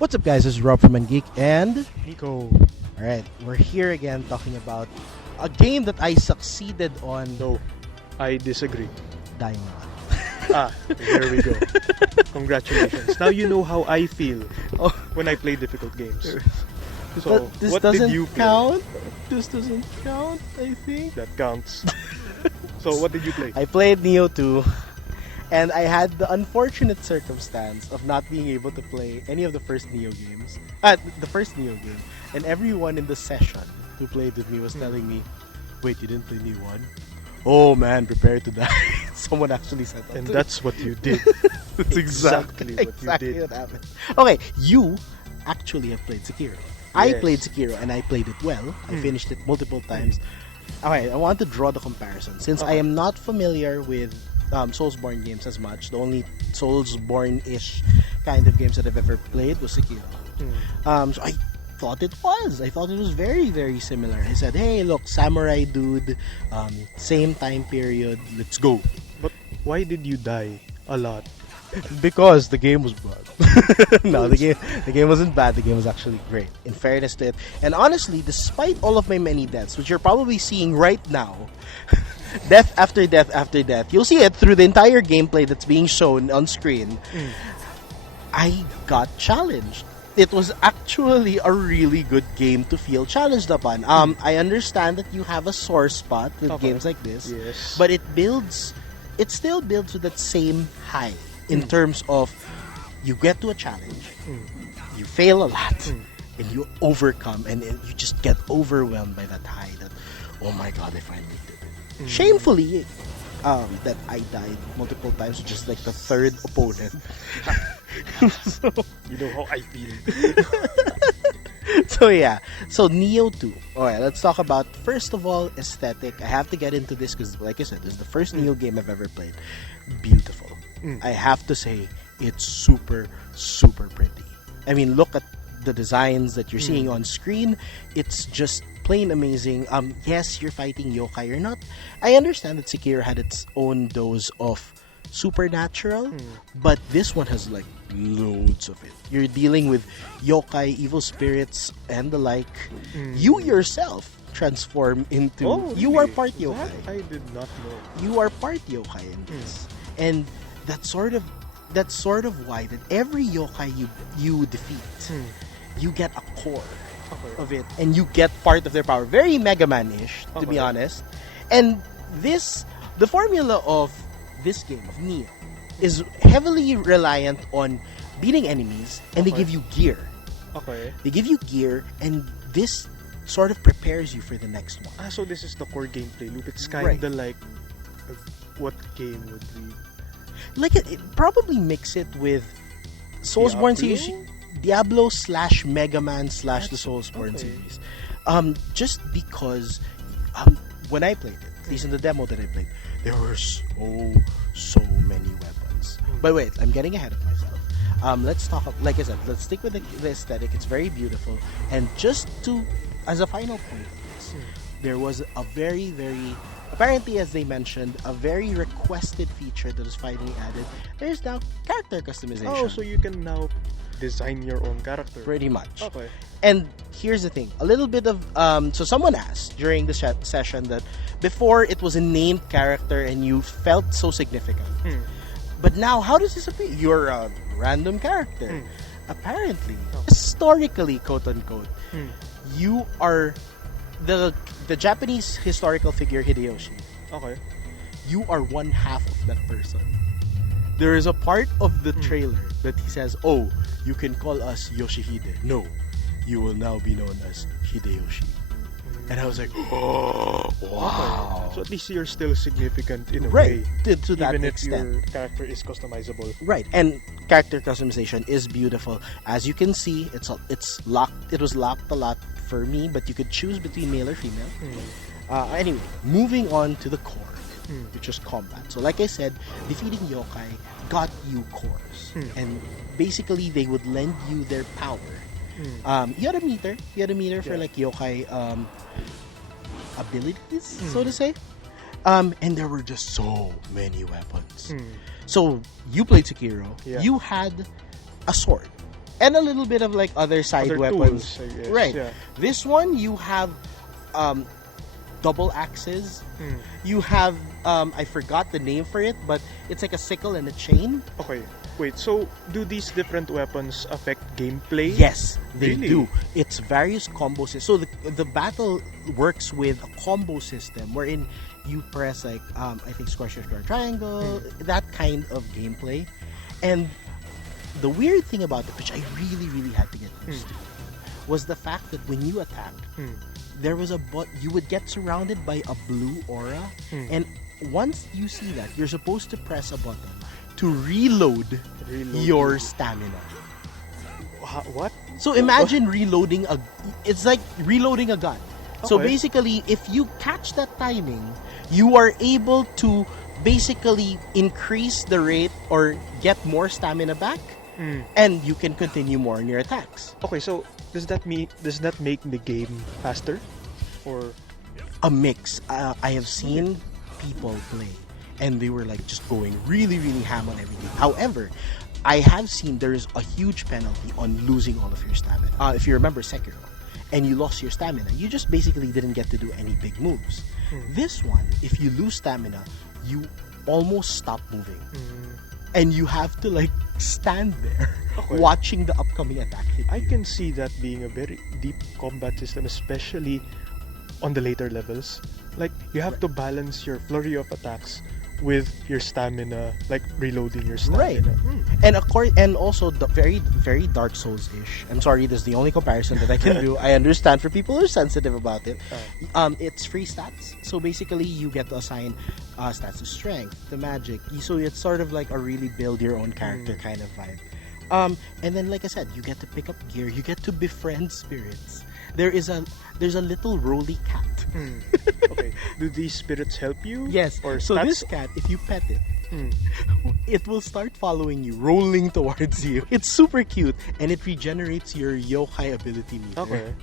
What's up, guys? This is Rob from Geek, and Nico. alright, we're here again talking about a game that I succeeded on. No, I disagree. Dying. Here we go. Congratulations. Now you know how I feel Oh. when I play difficult games. So, But this what doesn't did you play? count. This doesn't count, I think. That counts. So, what did you play? I played Nioh 2, and I had the unfortunate circumstance of not being able to play any of the first Nioh games. The first Nioh game. And everyone in the session who played with me was telling me, wait, you didn't play Nioh 1? Oh man, prepare to die. Someone actually said that. And to that's what you did. That's exactly what you did. what happened. Okay, you actually have played Sekiro. I Yes. played Sekiro and I played it well. I finished it multiple times. Okay, I want to draw the comparison. Since I Okay. am not familiar with Soulsborne games as much, the only Soulsborne-ish kind of games that I've ever played was Sekiro. So I thought it was. I thought it was very, very similar. I said, hey, look, samurai dude, same time period, let's go. But why did you die a lot? Because the game was bad. No, the game wasn't bad. The game was actually great. In fairness to it, and honestly, despite all of my many deaths, which you're probably seeing right now, death after death after death, you'll see it through the entire gameplay that's being shown on screen. I got challenged. It was actually a really good game to feel challenged upon. I understand that you have a sore spot with Okay. games like this, Yes. but it still builds with that same high in terms of you get to a challenge, you fail a lot, and you overcome, and you just get overwhelmed by that high that, oh my god, I finally did it. Shamefully, that I died multiple times, just like the third opponent. So, You know how I feel. so yeah, so Nioh 2. Alright, let's talk about, first of all, aesthetic. I have to get into this because, like I said, this is the first Nioh game I've ever played. Beautiful. I have to say, it's super, super pretty. I mean, look at the designs that you're seeing on screen. It's just plain amazing. Yes, you're fighting yokai. You're not. I understand that Sekiro had its own dose of supernatural, but this one has like loads of it. You're dealing with yokai, evil spirits, and the like. You yourself transform into. Oh, You are really? part yokai. That I did not know. You are part yokai in this, and that's sort of why that every yokai you defeat, you get a core Okay. of it, and you get part of their power. Very Mega Man-ish, to be Okay. honest. And the formula of this game of Nioh is heavily reliant on beating enemies, and they Okay. give you gear. Okay. They give you gear, and this sort of prepares you for the next one. So this is the core gameplay loop. It's Right. kinda like what game would we? Like it probably mix it with Soulsborne Diablo? series, Diablo / Mega Man / the That's- Soulsborne okay. series. Just because when I played it, at least in the demo that I played, there were so many weapons. But wait, I'm getting ahead of myself. Let's talk. Like I said, let's stick with the aesthetic. It's very beautiful, and just to as a final point of this, there was a very, very apparently, as they mentioned, a very requested feature that was finally added. There's now character customization. Oh, so you can now design your own character. pretty much. Okay. And here's the thing: a little bit of so someone asked during the session that before it was a named character and you felt so significant, but now how does this appear? You're a random character. Apparently, historically, quote unquote, you are the Japanese historical figure Hideyoshi. Okay. You are one half of that person. There is a part of the trailer that he says, "Oh, you can call us Yoshihide. No, you will now be known as Hideyoshi." And I was like, "Oh, wow!" So at least you're still significant in a Right, way, to that even if extent. your character is customizable. Right, and character customization is beautiful. As you can see, it's locked. It was locked a lot for me, but you could choose between male or female. Anyway, moving on to the core, which was combat. So, like I said, defeating yokai got you cores, and basically they would lend you their power. You had a meter. For like yokai abilities, so to say. And there were just so many weapons. So you played Sekiro. Yeah. You had a sword. and a little bit of like other side Other weapons. tools, I guess. Right. Yeah. This one you have double axes. Mm. You have I forgot the name for it, but it's like a sickle and a chain. Okay. Wait, so do these different weapons affect gameplay? Yes, they Really? do. It's various combo systems. So the battle works with a combo system wherein you press like I think square, triangle, that kind of gameplay. And the weird thing about it, which I really had to get used to, was the fact that when you attack, there was you would get surrounded by a blue aura, and once you see that, you're supposed to press a button to reload your stamina. What? So imagine reloading it's like reloading a gun. So Okay. basically, if you catch that timing, you are able to basically increase the rate or get more stamina back, and you can continue more on your attacks. Okay, so does that make the game faster? Or A mix. I have seen people play, and they were like just going really ham on everything. However, I have seen there is a huge penalty on losing all of your stamina. If you remember Sekiro, and you lost your stamina, you just basically didn't get to do any big moves. This one, if you lose stamina, you almost stop moving, and you have to like stand there Okay. watching the upcoming attack hit I you. can see that being a very deep combat system, especially on the later levels. Like, you have to balance your flurry of attacks with your stamina, like reloading your Right. stamina. And also the very Dark Souls-ish. I'm sorry, this is the only comparison that I can do. I understand for people who are sensitive about it. It's free stats. So basically, you get to assign stats to strength, to magic. So it's sort of like a really build your own character kind of vibe. And then, like I said, you get to pick up gear. You get to befriend spirits. There's a little roly cat. Okay. Do these spirits help you? Yes. Or So stats? this cat, if you pet it, it will start following you, rolling towards you. It's super cute, and it regenerates your yokai ability meter. Okay.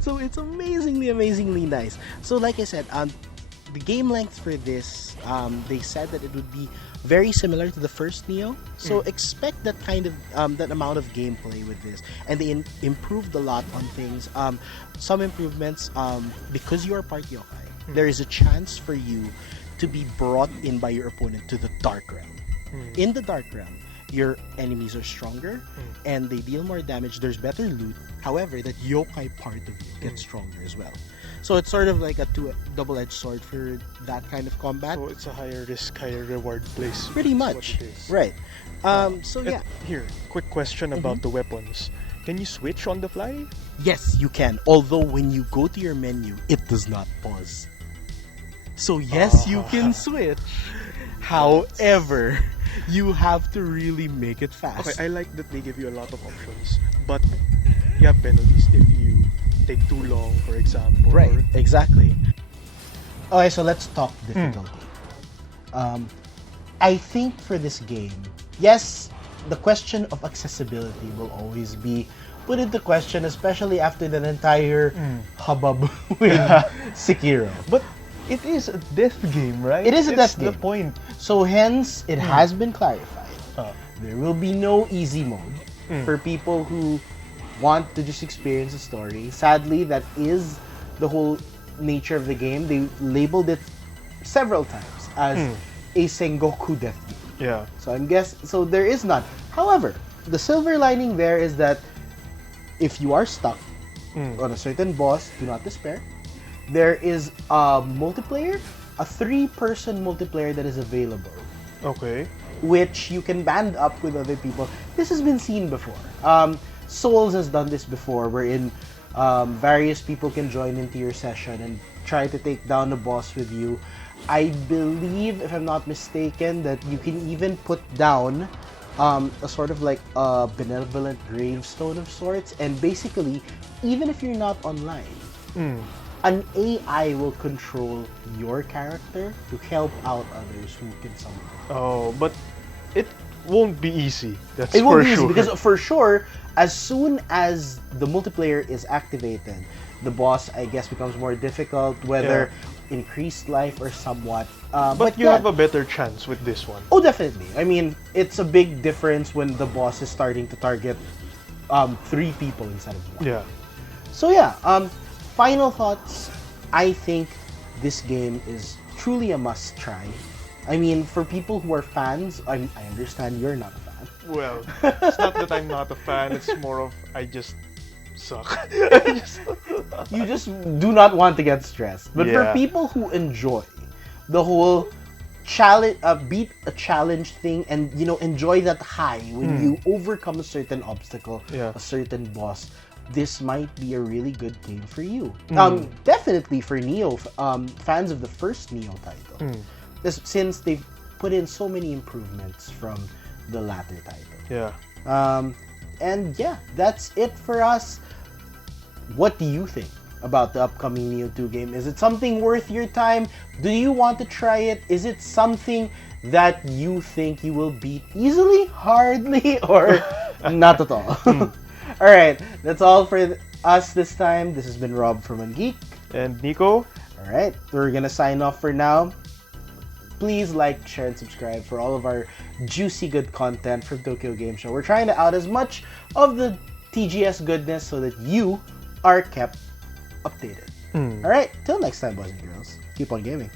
So it's amazingly nice. So like I said, the game length for this, they said that it would be very similar to the first Nioh. So expect that kind of that amount of gameplay with this, and they improved a lot on things. Some improvements, because you are part yokai, there is a chance for you to be brought in by your opponent to the Dark Realm. In the Dark Realm, your enemies are stronger and they deal more damage. There's better loot. However, that yokai part of you gets stronger as well. So it's sort of like a double-edged sword for that kind of combat. So it's a higher risk, higher reward place. Pretty That's what much, it is. right? So yeah, Here, quick question about the weapons. Can you switch on the fly? yes, you can. Although when you go to your menu, it does not pause. So yes, you can switch. However, you have to really make it fast. Okay, I like that they give you a lot of options, but you have penalties if you take too long, for example. Right, or- exactly. Okay, so let's talk difficulty. I think for this game, yes, the question of accessibility will always be put into question, especially after that entire hubbub with Sekiro. But it is a death game, right? It is a That's death game. the point. So hence, it has been clarified. There will be no easy mode for people who want to just experience the story. Sadly, that is the whole nature of the game. They labeled it several times as a Sengoku death game. Yeah. So there is none. However, the silver lining there is that if you are stuck on a certain boss, do not despair. There is a multiplayer, a 3-person multiplayer that is available, Okay. which you can band up with other people. This has been seen before. Souls has done this before, wherein various people can join into your session and try to take down the boss with you. I believe, if I'm not mistaken, that you can even put down a sort of like a benevolent gravestone of sorts, and basically, even if you're not online, an AI will control your character to help out others who can summon. Oh, but it won't be easy. That's It won't for be easy sure. because for sure, as soon as the multiplayer is activated, the boss, I guess, becomes more difficult, whether increased life or somewhat. But you yeah. have a better chance with this one. Oh, definitely. I mean, it's a big difference when the boss is starting to target 3 people instead of 1. Yeah. So yeah, final thoughts. I think this game is truly a must try. I mean, for people who are fans, I understand you're not a fan. Well, it's not that I'm not a fan. It's more of I just suck. I just- You just do not want to get stressed. But for Yeah. people who enjoy the whole challenge, beat a challenge thing, and enjoy that high when you overcome a certain obstacle, Yeah. a certain boss, this might be a really good game for you. Definitely for Nioh, fans of the first Nioh title, since they've put in so many improvements from the latter title. Yeah. And yeah, that's it for us. What do you think about the upcoming Nioh 2 game? Is it something worth your time? Do you want to try it? Is it something that you think you will beat easily, hardly, or not at all? Alright, that's all for us this time. This has been Rob from Ungeek. And Nico, Alright, we're gonna sign off for now. Please like, share, and subscribe for all of our juicy good content from Tokyo Game Show. We're trying to out as much of the TGS goodness so that you are kept updated. Alright, till next time, boys and girls. Keep on gaming.